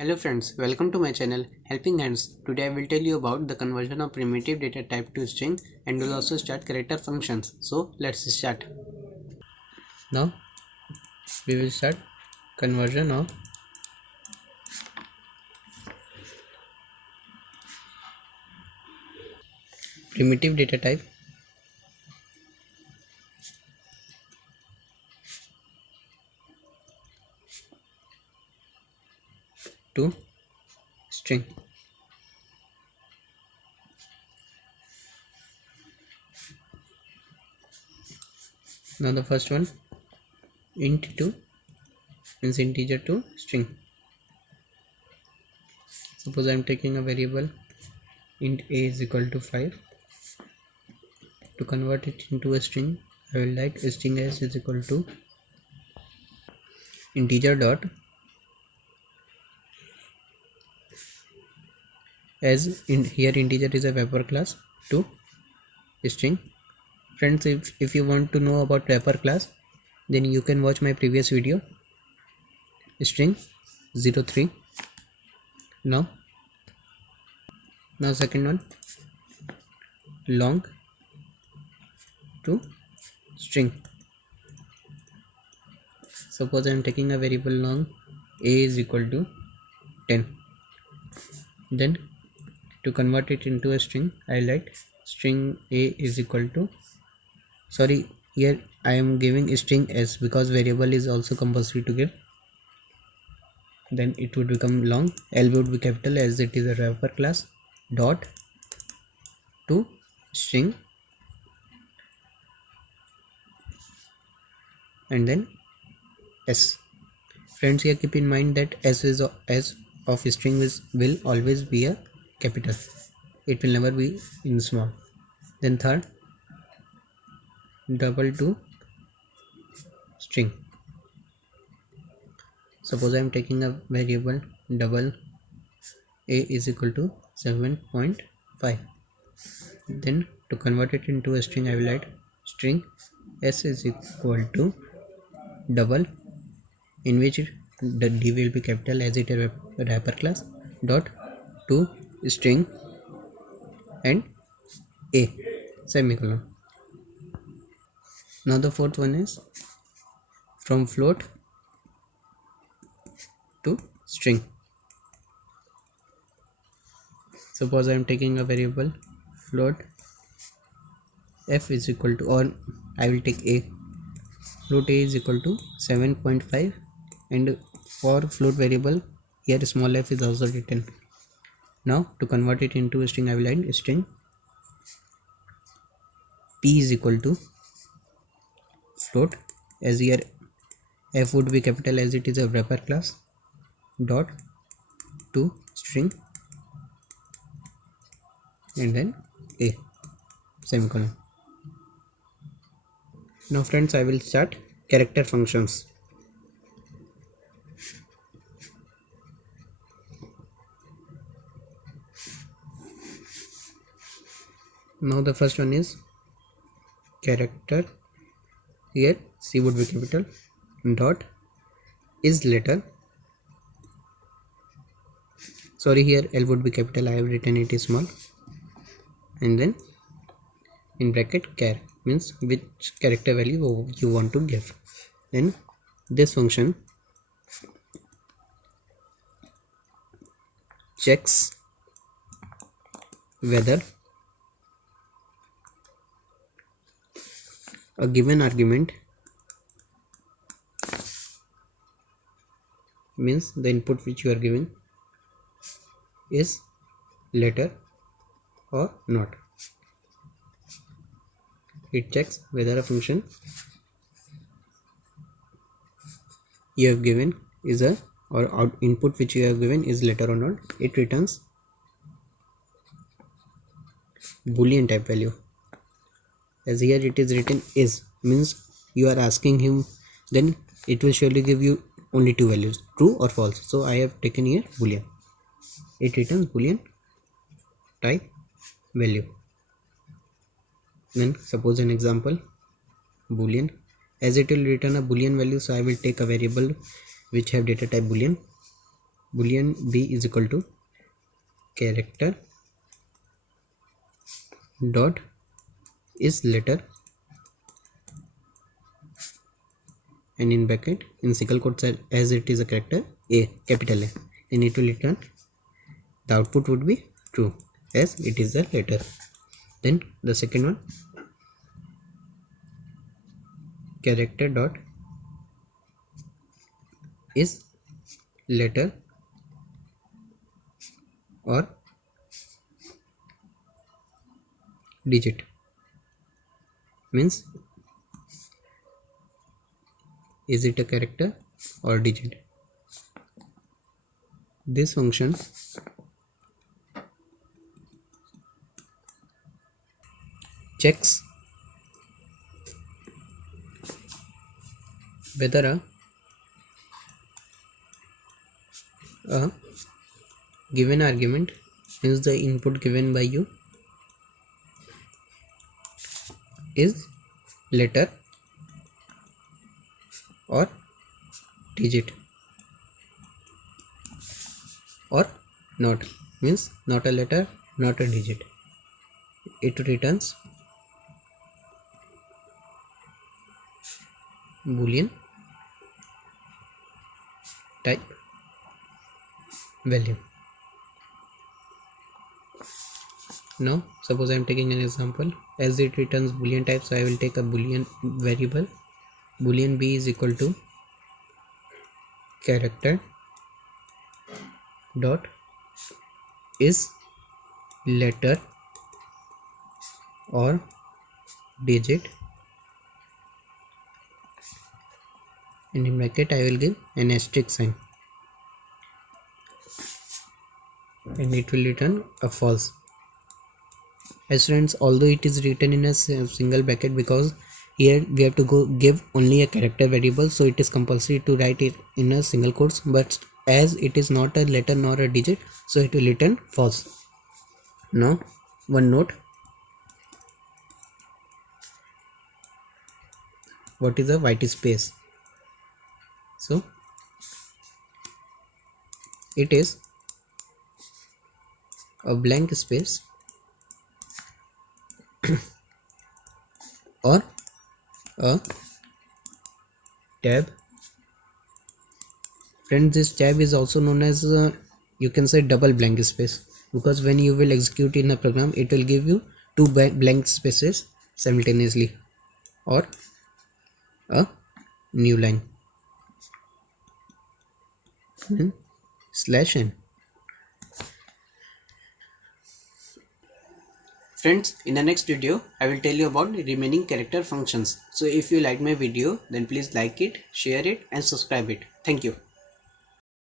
Hello friends, welcome to my channel Helping Hands. Today I will tell you about the conversion of primitive data type to string and will also start character functions. So let's start. Now we will start conversion of primitive data type to string. Now the first one, int to means integer to string. Suppose I am taking a variable int a is equal to 5. To convert it into a string, I will write string s is equal to integer dot as in here integer is a wrapper class to string. Friends, if you want to know about wrapper class, then you can watch my previous video string 03. Now second one, long to string. Suppose I am taking a variable long a is equal to 10. Then to convert it into a string, I write string a is equal to, sorry, here I am giving string s because variable is also compulsory to give. Then it would become long, L would be capital as it is a wrapper class, dot to string, and then s. Friends, here keep in mind that s of string will always be a capital, it will never be in small. Then third, double to string. Suppose I am taking a variable double a is equal to 7.5. Then to convert it into a string, I will write string s is equal to double, in which the d will be capital as it is a wrapper class, dot to string and a semicolon. Now the fourth one is from float to string. Suppose I am taking a variable float f is equal to, or I will take a, float a is equal to 7.5, and for float variable here small f is also written. Now to convert it into a string, I will write string p is equal to float, as here f would be capital as it is a wrapper class, dot to string and then a semicolon. Now friends, I will start character functions. Now the first one is character, here c would be capital, dot is letter, sorry, here L would be capital, I have written it is small, and then in bracket char means which character value you want to give. Then this function checks whether a given argument, means the input which you are giving, is letter or not. It checks whether a function you have given is a, or input which you have given is letter or not. It returns boolean type value, as here it is written is, means you are asking him, then it will surely give you only two values, true or false. So I have taken here boolean, it returns boolean type value. Then suppose an example boolean, as it will return a boolean value, so I will take a variable which have data type boolean, boolean b is equal to character dot is letter, and in bracket in single quotes as it is a character a, capital A, then it will return the output would be true as it is a letter. Then the second one, character dot is letter or digit, means is it a character or digit. This function checks whether a given argument, means the input given by you, is letter or digit or not, means not a letter, not a digit. It returns boolean type value. Now suppose I am taking an example, as it returns boolean type, so I will take a boolean variable. Boolean b is equal to character dot is letter or digit, and in bracket I will give an asterisk sign, and it will return a false. As friends, although it is written in a single bracket, because here we have to go give only a character variable, so it is compulsory to write it in a single quotes, but as it is not a letter nor a digit, so it will return false. Now one note, what is a white space? So it is a blank space or a tab. Friends, this tab is also known as you can say double blank space, because when you will execute in a program, it will give you two blank spaces simultaneously, or a new line, and /n. Friends, in the next video, I will tell you about the remaining character functions. So if you like my video, then please like it, share it and subscribe it. Thank you.